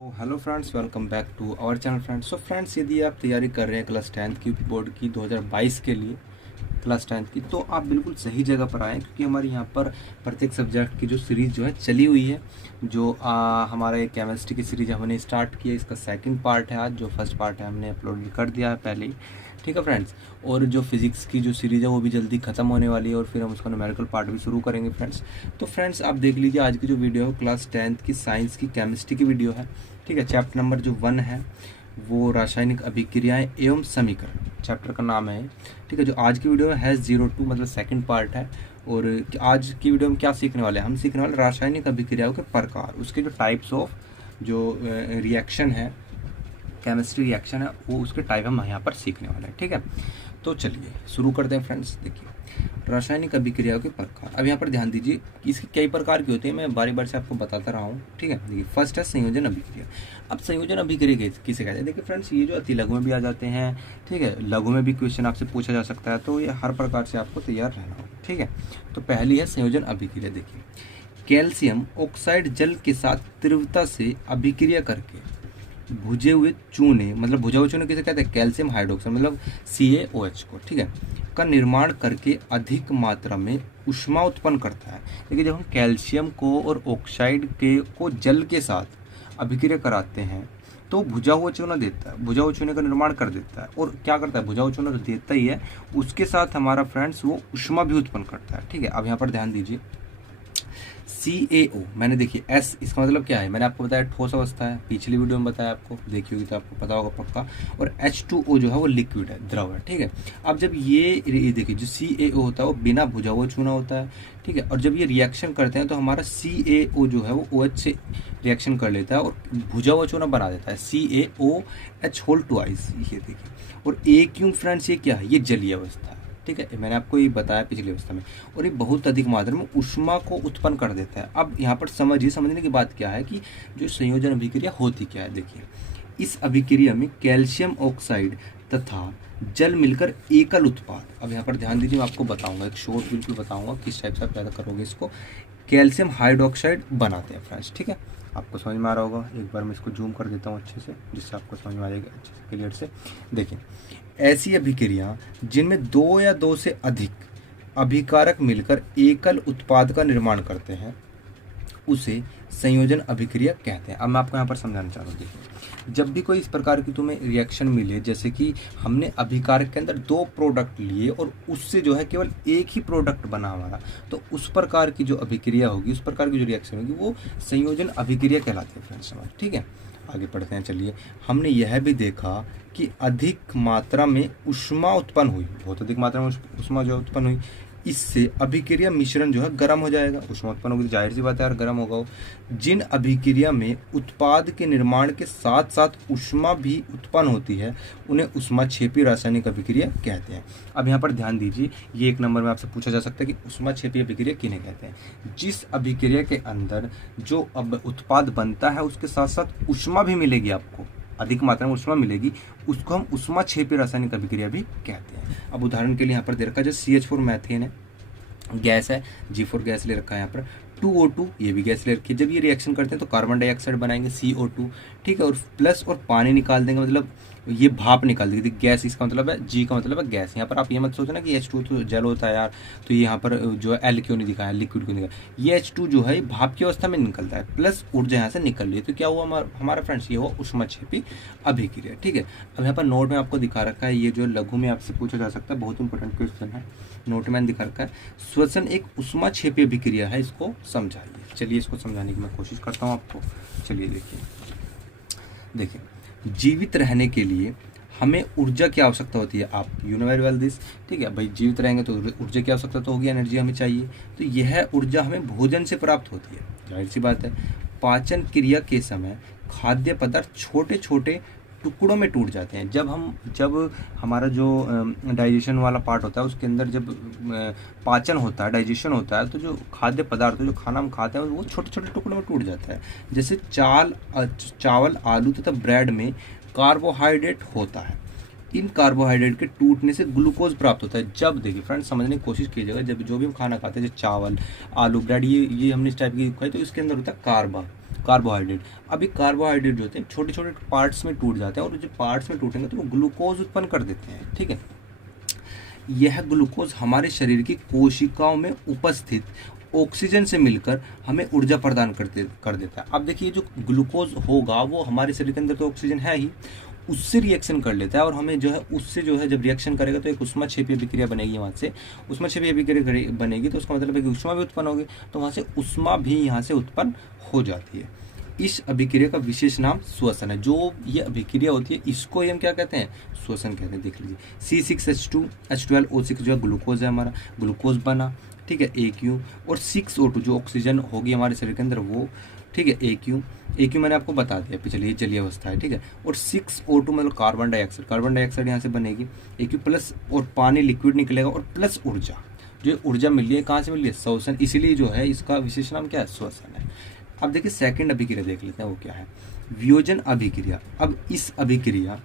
Hello friends, welcome back to our channel friends. So friends, यदि आप तैयारी कर रहे हैं क्लास 10th की बोर्ड की 2022 के लिए क्लास 10th की, तो आप बिल्कुल सही जगह पर आए हैं, क्योंकि हमारे यहाँ पर प्रत्येक सब्जेक्ट की जो सीरीज़ जो है चली हुई है। जो हमारे केमिस्ट्री की सीरीज हमने स्टार्ट की है, इसका सेकंड पार्ट है आज। जो फर्स्ट पार्ट है हमने अपलोड कर दिया है पहले ही, ठीक है फ्रेंड्स। और जो फिजिक्स की जो सीरीज़ है वो भी जल्दी ख़त्म होने वाली है, और फिर हम उसका न्यूमेरिकल पार्ट भी शुरू करेंगे फ्रेंड्स। तो फ्रेंड्स, आप देख लीजिए आज की जो वीडियो है क्लास 10th की साइंस की केमिस्ट्री की वीडियो है, ठीक है। चैप्टर नंबर जो 1 है वो रासायनिक अभिक्रियाएं एवं समीकरण चैप्टर का नाम है, ठीक है। जो आज की वीडियो है 02 मतलब सेकंड पार्ट है। और आज की वीडियो में क्या सीखने वाले हैं, हम सीखने वाले रासायनिक अभिक्रियाओं के प्रकार, उसके जो टाइप्स ऑफ जो रिएक्शन है, केमिस्ट्री रिएक्शन है, वो उसके टाइप हम यहाँ पर सीखने वाले हैं, ठीक है। तो चलिए शुरू करते हैं फ्रेंड्स। देखिए, रासायनिक अभिक्रियाओं के प्रकार। अब यहाँ पर ध्यान दीजिए कि इसके कई प्रकार की होती है, मैं बारी बारी से आपको बताता रहा हूँ, ठीक है। देखिए, फर्स्ट है संयोजन अभिक्रिया। अब संयोजन अभिक्रिया किसे कहते हैं? देखिए फ्रेंड्स, ये जो अति लघु में भी आ जाते हैं, ठीक है, लघु में भी क्वेश्चन आपसे पूछा जा सकता है, तो ये हर प्रकार से आपको तैयार रहना हो, ठीक है। तो पहली है संयोजन अभिक्रिया। देखिए, कैल्शियम ऑक्साइड जल के साथ तीव्रता से अभिक्रिया करके भुजे हुए चूने, मतलब भुजा हुए चूने किसे कहते हैं? कैल्शियम हाइड्रोक्साइड मतलब CaOH को, ठीक है, का निर्माण करके अधिक मात्रा में ऊष्मा उत्पन्न करता है। देखिए, जब हम कैल्शियम को और ऑक्साइड के को जल के साथ अभिक्रिया कराते हैं तो भुजा हुआ चूना देता है, भुजा हुआ चूने का निर्माण कर देता है। और क्या करता है? भुजा हुआ चूना तो देता ही है, उसके साथ हमारा फ्रेंड्स वो ऊष्मा भी उत्पन्न करता है, ठीक है। अब यहाँ पर ध्यान दीजिए, CaO मैंने देखिए S, इसका मतलब क्या है? मैंने आपको बताया ठोस अवस्था है, पिछली वीडियो में बताया आपको, देखी होगी तो आपको पता होगा पक्का। और H2O जो है वो लिक्विड है, द्रव है, ठीक है। अब जब ये देखिए, जो CaO होता है वो बिना भुजा हुआ चूना होता है, ठीक है। और जब ये रिएक्शन करते हैं तो हमारा CaO जो है वो OH से रिएक्शन कर लेता है और भुजा हुआ चूना बना देता है, CaOH होल ट्वाइस, ये देखिए। और क्यों फ्रेंड्स, ये क्या है? ये जलीय अवस्था है, ठीक है, मैंने आपको ये बताया पिछली अवस्था में। और ये बहुत अधिक मात्रा में ऊष्मा को उत्पन्न कर देता है। अब यहाँ पर समझने की बात क्या है कि जो संयोजन अभिक्रिया होती क्या है। देखिए, इस अभिक्रिया में कैल्शियम ऑक्साइड तथा जल मिलकर एकल उत्पाद। अब यहाँ पर ध्यान दीजिए, मैं आपको बताऊंगा, एक शॉर्ट बिल्कुल बताऊंगा किस टाइप से आप पैदा करोगे इसको। कैल्शियम हाइड्रोक्साइड बनाते हैं फ्रेंड्स, ठीक है। आपको समझ में आ रहा होगा, एक बार मैं इसको जूम कर देता हूँ अच्छे से, जिससे आपको समझ में आ जाएगा अच्छे से, क्लियर से। देखिए, ऐसी अभिक्रिया जिनमें दो या दो से अधिक अभिकारक मिलकर एकल उत्पाद का निर्माण करते हैं उसे संयोजन अभिक्रिया कहते हैं। अब मैं आपको यहाँ पर समझाना चाह रहा हूँ। देखिए, जब भी कोई इस प्रकार की तुम्हें रिएक्शन मिले, जैसे कि हमने अभिकारक के अंदर 2 प्रोडक्ट लिए और उससे जो है केवल एक ही प्रोडक्ट बना हमारा, तो उस प्रकार की जो अभिक्रिया होगी, उस प्रकार की जो रिएक्शन होगी, वो संयोजन अभिक्रिया कहलाती है फ्रेंड्स, ठीक है। आगे पढ़ते हैं, चलिए। हमने यह भी देखा कि अधिक मात्रा में ऊष्मा उत्पन्न हुई, बहुत अधिक मात्रा में ऊष्मा जो उत्पन्न हुई, इससे अभिक्रिया मिश्रण जो है गर्म हो जाएगा। ऊष्मा उत्पन्न होगी तो जाहिर सी बात है यार, गर्म होगा वो। जिन अभिक्रिया में उत्पाद के निर्माण के साथ साथ ऊष्मा भी उत्पन्न होती है उन्हें ऊष्माक्षेपी रासायनिक अभिक्रिया कहते हैं। अब यहाँ पर ध्यान दीजिए, ये एक नंबर में आपसे पूछा जा सकता है कि ऊष्माक्षेपी अभिक्रिया किन्हें कहते हैं? जिस अभिक्रिया के अंदर जो अब उत्पाद बनता है उसके साथ साथ ऊष्मा भी मिलेगी, आपको अधिक मात्रा में ऊष्मा मिलेगी, उसको हम ऊष्माक्षेपी रासायनिक अभिक्रिया भी कहते हैं। अब उदाहरण के लिए यहाँ पर दे रखा है, जो CH4 मैथेन है, गैस है, G4 गैस ले रखा है यहाँ पर, 2O2 ये भी गैस ले रखी है। जब ये रिएक्शन करते हैं तो कार्बन डाइऑक्साइड बनाएंगे, CO2, ठीक है, और प्लस और पानी निकाल देंगे, मतलब ये भाप निकाल देगी। गैस इसका मतलब है, G का मतलब है गैस। यहाँ पर आप ये मत सोचना कि H2 तो जल होता है यार, तो ये यहाँ पर जो है L क्यों नहीं दिखाया, लिक्विड क्यों नहीं दिखाया। ये H2 जो है भाप की अवस्था में निकलता है, प्लस ऊर्जा यहाँ से निकल रही है, तो क्या हुआ हमारा फ्रेंड्स, ये हुआ ऊष्माक्षेपी अभिक्रिया, ठीक है। अब यहाँ पर नोट में आपको दिखा रखा है, ये जो लघु में आपसे पूछा जा सकता है, बहुत इंपॉर्टेंट क्वेश्चन है, नोट में दिखा रखा है। श्वसन एक ऊष्माक्षेपी अभिक्रिया है, इसको समझाइए। चलिए, इसको समझाने की मैं कोशिश करता हूँ आपको। चलिए देखिए, जीवित रहने के लिए हमें ऊर्जा की आवश्यकता होती है। आप you know very well this, ठीक है भाई, जीवित रहेंगे तो ऊर्जा की आवश्यकता तो होगी, एनर्जी हमें चाहिए, तो यह ऊर्जा हमें भोजन से प्राप्त होती है, जाहिर सी बात है। पाचन क्रिया के समय खाद्य पदार्थ छोटे छोटे टुकड़ों में टूट जाते हैं। जब हमारा जो डाइजेशन वाला पार्ट होता है उसके अंदर जब पाचन होता है, डाइजेशन होता है, तो जो खाद्य पदार्थ, जो खाना हम खाते हैं, वो छोटे छोटे टुकड़ों में टूट जाता है। जैसे चावल, आलू तथा ब्रेड में कार्बोहाइड्रेट होता है, इन कार्बोहाइड्रेट के टूटने से ग्लूकोज प्राप्त होता है। जब देखिए फ्रेंड्स, समझने की कोशिश कीजिएगा, जब जो भी हम खाना खाते हैं, जैसे चावल, आलू, ब्रेड, ये हमने इस टाइप की खाई, तो इसके अंदर होता है कार्बा, कार्बोहाइड्रेट। अभी कार्बोहाइड्रेट जो होते हैं छोटे छोटे पार्ट्स में टूट जाते हैं और जो पार्ट्स में टूटेंगे तो वो ग्लूकोज उत्पन्न कर देते हैं, ठीक है। यह ग्लूकोज हमारे शरीर की कोशिकाओं में उपस्थित ऑक्सीजन से मिलकर हमें ऊर्जा प्रदान कर देता है। अब देखिए जो ग्लूकोज होगा वो हमारे शरीर के अंदर तो ऑक्सीजन है ही, उससे रिएक्शन कर लेता है और हमें जो है उससे जो है जब रिएक्शन करेगा तो एक ऊष्माक्षेपीय अभिक्रिया बनेगी, वहाँ से ऊष्माक्षेपीय अभिक्रिया बनेगी तो उसका मतलब है कि ऊष्मा भी उत्पन्न होगी, तो वहाँ से ऊष्मा भी यहाँ से उत्पन्न हो जाती है। इस अभिक्रिया का विशेष नाम श्वसन है। जो ये अभिक्रिया होती है इसको हम क्या कहते हैं, श्वसन कहते हैं। देख लीजिए C6H12O6 जो है ग्लूकोज है, हमारा ग्लूकोज बना, ठीक है, AQ, और 6O2 जो ऑक्सीजन होगी हमारे शरीर के अंदर वो, ठीक है, AQ मैंने आपको बता दिया पिछले, जलीय अवस्था है, ठीक है, और 6O2 मतलब कार्बन डाइऑक्साइड यहाँ से बनेगी, AQ प्लस और पानी लिक्विड निकलेगा और प्लस ऊर्जा, जो ऊर्जा मिली है कहाँ से मिली है, श्वसन, इसीलिए जो है इसका विशेष नाम क्या है, श्वसन है। अब देखिए सेकंड अभिक्रिया देख लेते हैं वो क्या है, वियोजन अभिक्रिया। अब इस अभिक्रिया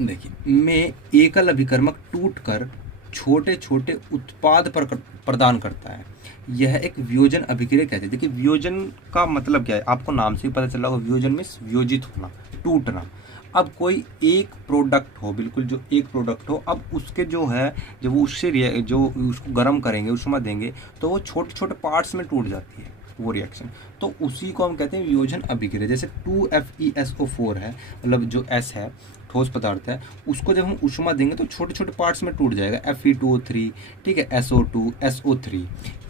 देखिए में एकल अभिकर्मक टूटकर छोटे छोटे उत्पाद प्रदान करता है, यह एक वियोजन अभिक्रिया कहते हैं। देखिए वियोजन का मतलब क्या है, आपको नाम से ही पता चला होगा, वियोजन में वियोजित होना, टूटना। अब कोई एक प्रोडक्ट हो, बिल्कुल जो एक प्रोडक्ट हो, अब उसके जो है जब वो उससे जो उसको गर्म करेंगे, ऊष्मा देंगे तो वो छोटे छोटे पार्ट्स में टूट जाती है वो रिएक्शन, तो उसी को हम कहते हैं वियोजन अभिक्रिया। जैसे 2FeSO4 है, मतलब जो S है ठोस पदार्थ है, उसको जब हम ऊष्मा देंगे तो छोटे छोटे पार्ट्स में टूट जाएगा, Fe2O3, ठीक है, SO2 SO3,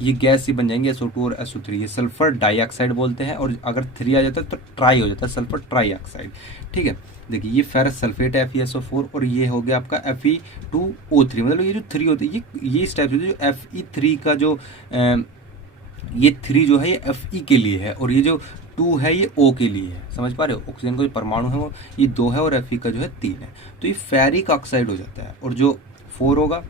ये गैस ही बन जाएंगे SO2 और SO3। ये सल्फर डाइऑक्साइड बोलते हैं, और अगर 3 आ जाता है तो ट्राई हो जाता है, सल्फर ट्राईऑक्साइड, ठीक है। देखिए ये फेरस सल्फेट है FeSO4, और ये हो गया आपका Fe2O3, मतलब ये जो 3 होती है ये इस टाइप से, जो Fe3 का जो ये 3 जो है ये Fe के लिए है, और ये जो 2 है ये O के लिए है, समझ पा रहे हो। ऑक्सीजन का जो परमाणु है वो ये 2 है और Fe का जो है 3 है, तो ये फेरिक ऑक्साइड हो जाता है, और जो 1 होगा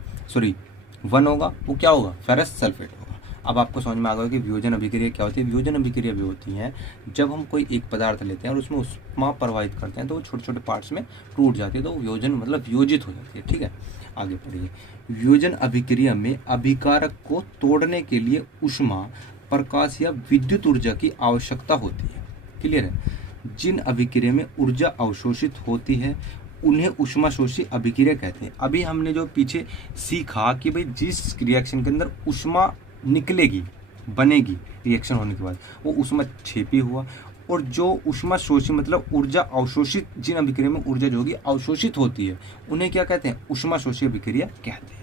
वो क्या होगा, फेरस सल्फेट होगा। अब आपको समझ में आ गया कि वियोजन अभिक्रिया क्या होती है। वियोजन अभिक्रिया भी होती है जब हम कोई एक पदार्थ लेते हैं और उसमें ऊष्मा प्रवाहित करते हैं तो वो छोटे छोटे पार्ट्स में टूट जाती है, तो वियोजन मतलब वियोजित हो जाती है, ठीक है। आगे पढ़िए, वियोजन अभिक्रिया में अभिकारक को तोड़ने के लिए ऊष्मा, प्रकाश या विद्युत ऊर्जा की आवश्यकता होती है, क्लियर है। जिन अभिक्रिया में ऊर्जा अवशोषित होती है उन्हें ऊष्माशोषी अभिक्रिया कहते हैं। अभी हमने जो पीछे सीखा कि भाई जिस रिएक्शन के अंदर ऊष्मा निकलेगी, बनेगी रिएक्शन होने के बाद, वो ऊष्माक्षेपी हुआ, और जो ऊष्माशोषी मतलब ऊर्जा अवशोषित, जिन अभिक्रिया में ऊर्जा जो होगी अवशोषित होती है उन्हें क्या कहते हैं, ऊष्माशोषी अभिक्रिया कहते हैं।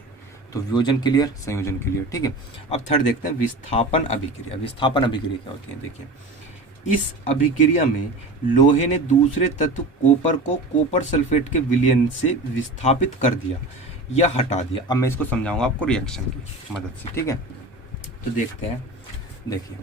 तो वियोजन क्लियर, संयोजन क्लियर, ठीक है। अब थर्ड देखते हैं विस्थापन अभिक्रिया। विस्थापन अभिक्रिया क्या होती है, देखिए इस अभिक्रिया में लोहे ने दूसरे तत्व कोपर को कोपर सल्फेट के विलयन से विस्थापित कर दिया या हटा दिया। अब मैं इसको समझाऊंगा आपको रिएक्शन की मदद से, ठीक है। तो देखते हैं, देखिए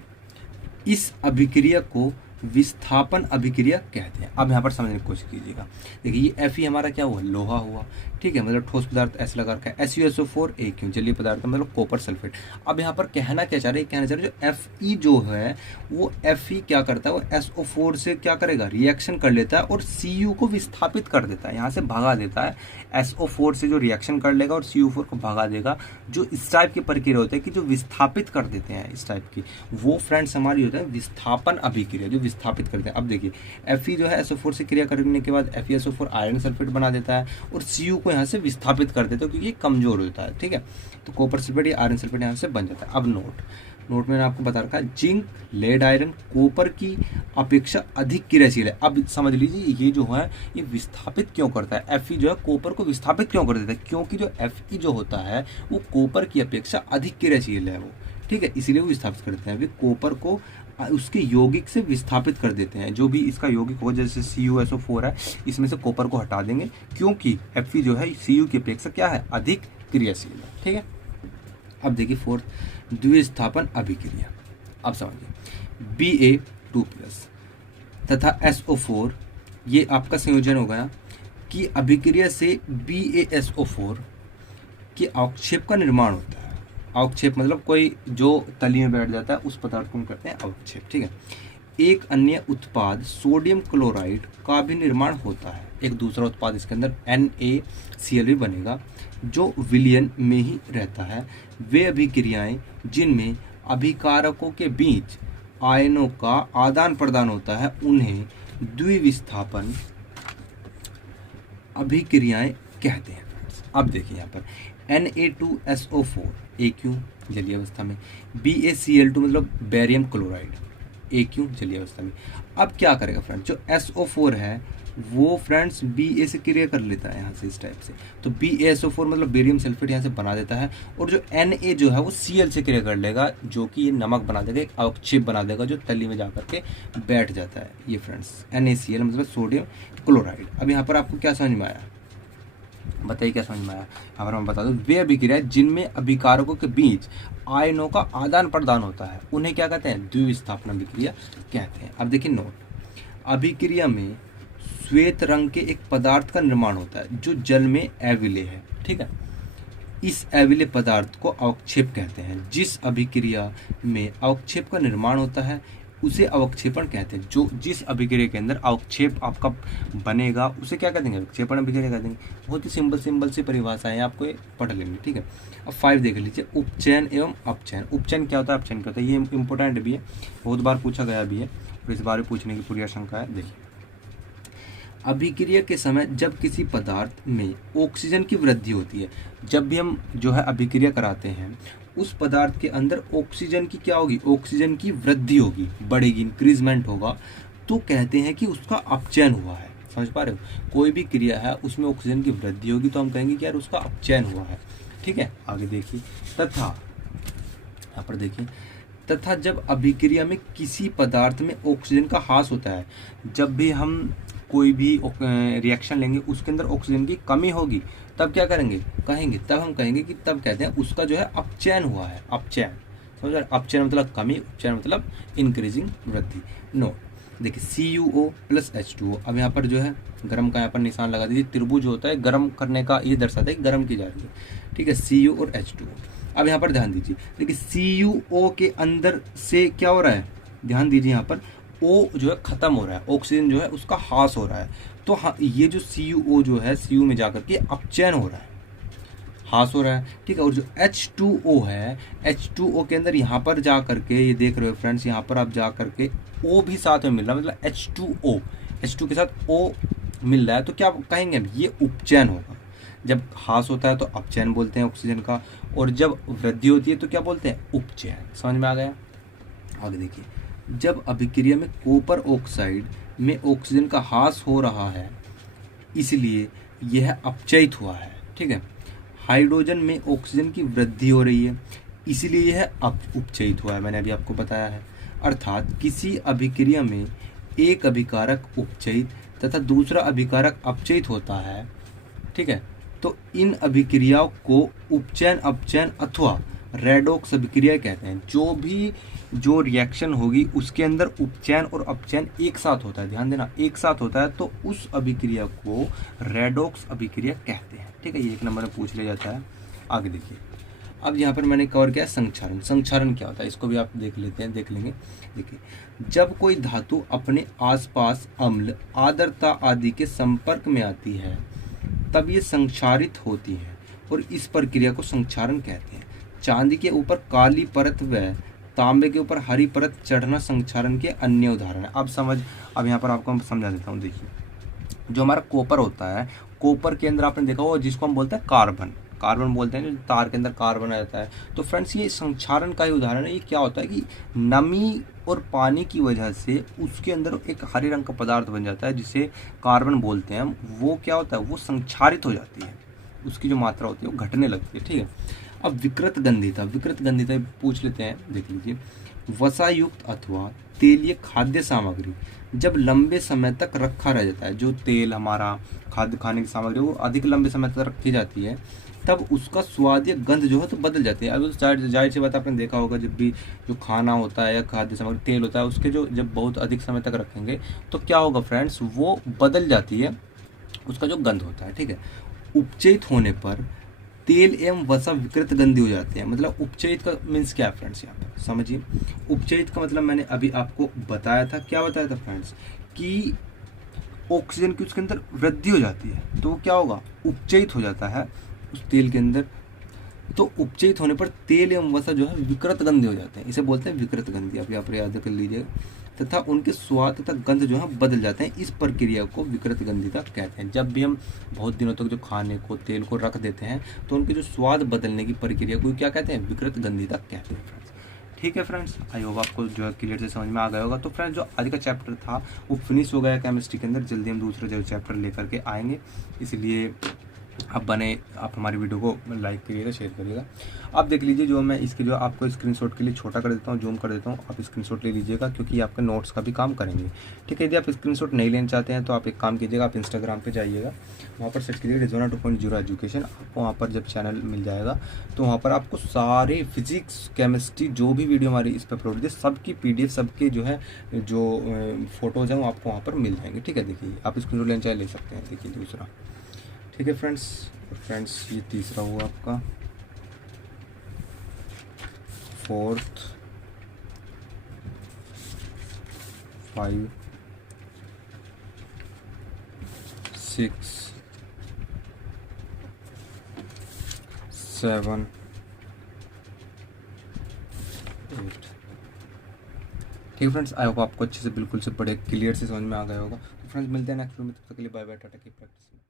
इस अभिक्रिया को विस्थापन अभिक्रिया कहते हैं। अब यहाँ पर समझने की कोशिश कीजिएगा। देखिए ये Fe हमारा क्या हुआ, लोहा हुआ, ठीक है, मतलब ठोस पदार्थ ऐसा लगा रखा है, SuSO4 AQ जलीय पदार्थ मतलब कॉपर सल्फेट। अब यहाँ पर कहना क्या चाह रहे हैं, कहना चाह रहे हैं जो Fe जो है वो Fe क्या करता है, वो SO4 से क्या करेगा, रिएक्शन कर लेता है और Cu को विस्थापित कर देता है, यहाँ से भगा देता है। SO4 से जो रिएक्शन कर लेगा और Cu4 को भगा देगा। जो इस टाइप की प्रक्रिया होती है कि जो विस्थापित कर देते हैं इस टाइप की, वो फ्रेंड्स हमारी होता है विस्थापन अभिक्रिया, जो विस्थापित करते हैं। अब देखिए Fe जो है SO4 से क्रिया करने के बाद FeSO4 आयरन सल्फेट बना देता है और Cu को यहाँ से विस्थापित कर देता है क्योंकि ये कमजोर होता है, ठीक है। तो कॉपर सल्फेट या आयरन सल्फेट यहाँ से बन जाता है। अब नोट में आपको बता रखा है, जिंक लेड आयरन कॉपर की अपेक्षा अधिक क्रियाशील है। अब समझ लीजिए ये जो है ये विस्थापित क्यों करता है, Fe जो है कॉपर को विस्थापित क्यों कर देता है, क्योंकि जो Fe जो होता है वो कॉपर की अपेक्षा अधिक क्रियाशील है वो, ठीक है, इसीलिए वो विस्थापित करते हैं। वे कॉपर को उसके यौगिक से विस्थापित कर देते हैं। जो भी इसका यौगिक होगा, जैसे CuSO4 है, इसमें से कॉपर को हटा देंगे क्योंकि Fe जो है Cu की अपेक्षा क्या है, अधिक क्रियाशील है, ठीक है। अब देखिए फोर्थ, द्विस्थापन अभिक्रिया। अब समझिए Ba2+ तथा SO4 ये आपका संयोजन हो गया कि अभिक्रिया से BaSO4 के अवक्षेप का निर्माण होता है। अवक्षेप मतलब कोई जो तली में बैठ जाता है उस पदार्थ को हम कहते हैं अवक्षेप, ठीक है। एक अन्य उत्पाद सोडियम क्लोराइड का भी निर्माण होता है। एक दूसरा उत्पाद इसके अंदर NaCl भी बनेगा जो विलयन में ही रहता है। वे अभिक्रियाएं जिनमें अभिकारकों के बीच आयनों का आदान प्रदान होता है उन्हें द्विविस्थापन अभिक्रियाएं कहते हैं। अब देखिए यहाँ पर Na2SO4 AQ जलीय अवस्था में, BaCl2 मतलब बेरियम क्लोराइड AQ जलीय अवस्था में। अब क्या करेगा फ्रेंड्स, जो SO4 है वो फ्रेंड्स Ba से क्रिया कर लेता है यहाँ से इस टाइप से, तो BaSO4 मतलब बेरियम सल्फेट यहाँ से बना देता है, और जो Na जो है वो Cl से क्रिया कर लेगा, जो कि ये नमक बना देगा, एक अवक्षेप बना देगा जो तली में जाकर के बैठ जाता है। ये फ्रेंड्स NaCl मतलब सोडियम क्लोराइड। अब यहाँ पर आपको क्या समझ में आया, बताइए क्या समझ में आया। यहाँ पर मैं बता दूं, वे अभिक्रिया जिनमें अभिकारकों के बीच आयनों का आदान प्रदान होता है उन्हें क्या कहते हैं, द्विविस्थापन अभिक्रिया कहते हैं। अब देखिए नोट, अभिक्रिया में श्वेत रंग के एक पदार्थ का निर्माण होता है जो जल में अविलेय है, ठीक है। इस अविलेय पदार्थ को अवक्षेप कहते हैं। जिस अभिक्रिया में अवक्षेप का निर्माण होता है उसे अवक्षेपण कहते हैं। जो जिस अभिक्रिया के अंदर अवक्षेप आपका बनेगा उसे क्या कह देंगे, अवक्षेपण अभिक्रिया कह देंगे। बहुत ही सिंपल सी परिभाषा है, आपको पढ़ लेंगे, ठीक है। अब 5 देख लीजिए, उपचयन एवं अपचयन। उपचयन क्या होता है, अपचयन क्या होता है, ये इंपॉर्टेंट भी है, बहुत बार पूछा गया भी है और इस बार पूछने की पूरी आशंका है। देखिए, अभिक्रिया के समय जब किसी पदार्थ में ऑक्सीजन की वृद्धि होती है, जब भी हम जो है अभिक्रिया कराते हैं उस पदार्थ के अंदर ऑक्सीजन की क्या होगी, ऑक्सीजन की वृद्धि होगी, बढ़ेगी, इंक्रीजमेंट होगा, तो कहते हैं कि उसका अपचयन हुआ है। समझ पा रहे हो, कोई भी क्रिया है उसमें ऑक्सीजन की वृद्धि होगी तो हम कहेंगे कि यार उसका अपचयन हुआ है, ठीक है। आगे देखिए, तथा यहाँ पर देखिए, तथा जब अभिक्रिया में किसी पदार्थ में ऑक्सीजन का ह्रास होता है, जब भी हम कोई भी रिएक्शन लेंगे उसके अंदर ऑक्सीजन की कमी होगी तब क्या करेंगे, कहेंगे, तब हम कहेंगे कि तब कहते हैं उसका जो है अपचयन हुआ है। अपचयन समझ रहे, अपचयन मतलब कमी, उपचयन मतलब इंक्रीजिंग, वृद्धि। नो देखिए, CuO + H2O। अब यहाँ पर जो है गर्म का यहाँ पर निशान लगा दीजिए, त्रिभुज होता है गर्म करने का, ये दर्शाता है कि गर्म की जा रही है, ठीक है, Cu और H2O। अब यहाँ पर ध्यान दीजिए, देखिए CuO के अंदर से क्या हो रहा है, ध्यान दीजिए, यहाँ पर O जो है खत्म हो रहा है, ऑक्सीजन जो है उसका ह्रास हो रहा है, तो हाँ ये जो CuO जो है Cu में जाकर के अपचयन हो रहा है, ह्रास हो रहा है, ठीक है। और जो H2O है, H2O के अंदर यहाँ पर जा करके, ये देख रहे हो फ्रेंड्स, यहाँ पर आप जा करके O भी साथ में मिल रहा है, मतलब H2O, H2 के साथ O मिल रहा है, तो क्या कहेंगे, ये उपचयन होगा। जब ह्रास होता है तो अपचयन बोलते हैं ऑक्सीजन का, और जब वृद्धि होती है तो क्या बोलते हैं, उपचयन। समझ में आ गया। आगे देखिए, जब अभिक्रिया में कॉपर ऑक्साइड में ऑक्सीजन का ह्रास हो रहा है इसलिए यह अपचयित हुआ है, ठीक है। हाइड्रोजन में ऑक्सीजन की वृद्धि हो रही है इसलिए यह उपचयित हुआ है, मैंने अभी आपको बताया है। अर्थात किसी अभिक्रिया में एक अभिकारक उपचयित तथा दूसरा अभिकारक अपचयित होता है, ठीक है, तो इन अभिक्रियाओं को उपचयन, अपचयन अथवा रेडॉक्स अभिक्रिया कहते हैं। जो रिएक्शन होगी उसके अंदर उपचयन और अपचयन एक साथ होता है, ध्यान देना, एक साथ होता है, तो उस अभिक्रिया को रेडॉक्स अभिक्रिया कहते हैं, ठीक है। ये 1 नंबर में पूछ लिया जाता है। आगे देखिए, अब यहाँ पर मैंने कवर किया संक्षारण। संक्षारण क्या होता है, इसको भी आप देख लेंगे। देखिए, जब कोई धातु अपने आसपास अम्ल, आर्द्रता आदि के संपर्क में आती है तब ये संक्षारित होती है और इस प्रक्रिया को संक्षारण कहते हैं। चांदी के ऊपर काली परत व तांबे के ऊपर हरी परत चढ़ना संक्षारण के अन्य उदाहरण है। अब यहाँ पर आपको हम समझा देता हूँ। देखिए, जो हमारा कॉपर होता है, कॉपर के अंदर आपने देखा होगा जिसको हम बोलते हैं कार्बन बोलते हैं, जो तार के अंदर कार्बन आ जाता है। तो फ्रेंड्स, ये संक्षारण का ही उदाहरण है। ये क्या होता है कि नमी और पानी की वजह से उसके अंदर एक हरे रंग का पदार्थ बन जाता है जिसे कार्बन बोलते हैं हम। वो क्या होता है, वो संक्षारित हो जाती है, उसकी जो मात्रा होती है वो घटने लगती है, ठीक है। अब विकृत गंधिता पूछ लेते हैं, देख लीजिए। वसायुक्त अथवा तेलीय खाद्य सामग्री जब लंबे समय तक रखा रह जाता है, जो तेल हमारा खाद्य खाने की सामग्री वो अधिक लंबे समय तक रखी जाती है, तब उसका स्वाद या गंध जो है तो बदल जाती है। अब जाहिर सी बात आपने देखा होगा, जब भी जो खाना होता है या खाद्य सामग्री तेल होता है उसके जो जब बहुत अधिक समय तक रखेंगे तो क्या होगा फ्रेंड्स, वो बदल जाती है, उसका जो गंध होता है, ठीक है। उपचयित होने पर तेल एवं वसा विकृत गंधी हो जाते हैं। मतलब उपचयित का मीन्स क्या है फ्रेंड्स, यहाँ पर समझिए। उपचयित का मतलब मैंने अभी आपको बताया था, क्या बताया था फ्रेंड्स, कि ऑक्सीजन की उसके अंदर वृद्धि हो जाती है तो वो क्या होगा, उपचयित हो जाता है उस तेल के अंदर। तो उपचयित होने पर तेल एवं वसा जो है विकृत गंधे हो जाते हैं, इसे बोलते हैं विकृत गंधी, आप यहाँ पर याद कर लीजिए, तथा उनके स्वाद तथा गंध जो है बदल जाते हैं। इस प्रक्रिया को विकृत गंधिता कहते हैं। जब भी हम बहुत दिनों तक जो खाने को, तेल को रख देते हैं तो उनके जो स्वाद बदलने की प्रक्रिया को क्या कहते हैं, विकृत गंधिता कहते हैं फ्रेंड्स। ठीक है फ्रेंड्स, आई होप आपको जो है क्लियर से समझ में आ गया होगा। तो फ्रेंड्स जो आज का चैप्टर था वो फिनिश हो गया केमिस्ट्री के अंदर। जल्दी हम दूसरा जो चैप्टर लेकर के आएंगे, इसलिए आप हमारी वीडियो को लाइक करिएगा, शेयर करिएगा। आप देख लीजिए, जो मैं इसके जो आपको स्क्रीनशॉट के लिए छोटा कर देता हूँ, जूम कर देता हूँ, आप स्क्रीनशॉट ले लीजिएगा क्योंकि ये आपके नोट्स का भी काम करेंगे। ठीक है, यदि आप स्क्रीनशॉट नहीं लेना चाहते हैं तो आप एक काम कीजिएगा, आप इंस्टाग्राम पे जाइएगा, वहाँ पर सर्च कीजिएगा रिजवाना 2.0 एजुकेशन। आपको वहाँ पर जब चैनल मिल जाएगा तो वहाँ पर आपको सारे फिजिक्स, केमिस्ट्री जो भी वीडियो हमारी इस पर अपलोड होती है, सबकी PDF, सबके जो है जो फोटोज़ हैं वो आपको वहाँ पर मिल जाएंगे। ठीक है, देखिए आप स्क्रीनशॉट लेना चाहे ले सकते हैं। देखिए दूसरा, ठीक है फ्रेंड्स, ये तीसरा हुआ आपका, फोर्थ, 5, 6, 7, 8। ठीक है फ्रेंड्स, आई होप आपको अच्छे से, बिल्कुल से बड़े क्लियर से समझ में आ गया होगा। तो फ्रेंड्स मिलते हैं नेक्स्ट वीडियो में, तब तक के लिए बाय बाय, टाटा की प्रैक्टिस।